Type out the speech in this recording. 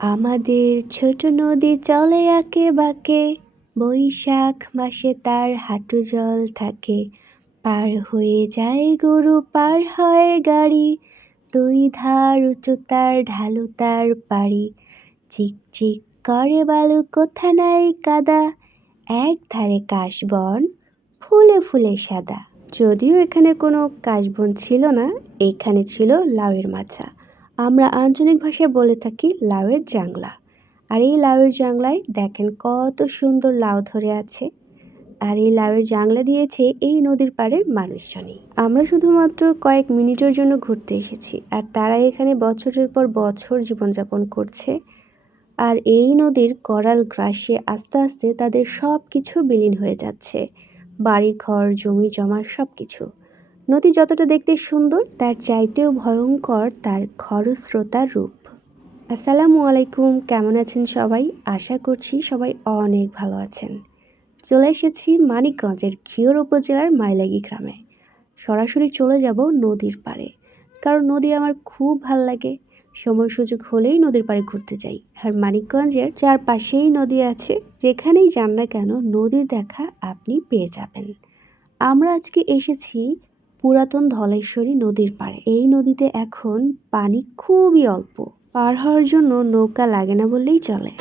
আমাদের ছোট নদী চলে আঁকে বাঁকে, বৈশাখ মাসে তার হাঁটু জল থাকে। পার হয়ে যায় গরু, পার হয় গাড়ি, দুই ধার উঁচু তার, ঢালু তার পাড়ি। চিকচিক করে বালু, কোথা নাই কাদা, এক ধারে কাশবন, ফুলে ফুলে সাদা। যদিও এখানে কোনো কাশবন ছিল না, এখানে ছিল লাউয়ের মাচা। আমরা আঞ্চলিক ভাষায় বলে থাকি লাউয়ের জাংলা। আর এই লাউয়ের জাংলায় দেখেন কত সুন্দর লাউ ধরে আছে। আর এই লাউয়ের জাংলা দিয়েছে এই নদীর পাড়ের মানুষজনই। আমরা শুধুমাত্র কয়েক মিনিটের জন্য ঘুরতে এসেছি, আর তারা এখানে বছরের পর বছর জীবনযাপন করছে। আর এই নদীর করাল গ্রাসে আস্তে আস্তে তাদের সব কিছু বিলীন হয়ে যাচ্ছে, বাড়ি ঘর জমি জমা সব কিছু। নদী যতটা দেখতে সুন্দর, তার চাইতেও ভয়ঙ্কর তার খরস্রোতার রূপ। আসসালামু আলাইকুম, কেমন আছেন সবাই? আশা করছি সবাই অনেক ভালো আছেন। চলে এসেছি মানিকগঞ্জের ঘিওর উপজেলার মাইলাগি গ্রামে। সরাসরি চলে যাব নদীর পাড়ে, কারণ নদী আমার খুব ভাল লাগে। সময় সুযোগ হলেই নদীর পাড়ে ঘুরতে যাই। আর মানিকগঞ্জের চারপাশেই নদী আছে, যেখানেই যান না কেন নদীর দেখা আপনি পেয়ে যাবেন। আমরা আজকে এসেছি পুরাতন ধলেশ্বরী নদীর পাড়ে। এই নদীতে এখন পানি খুবই অল্প, পার হওয়ার জন্য নৌকা লাগে না বললেই চলে।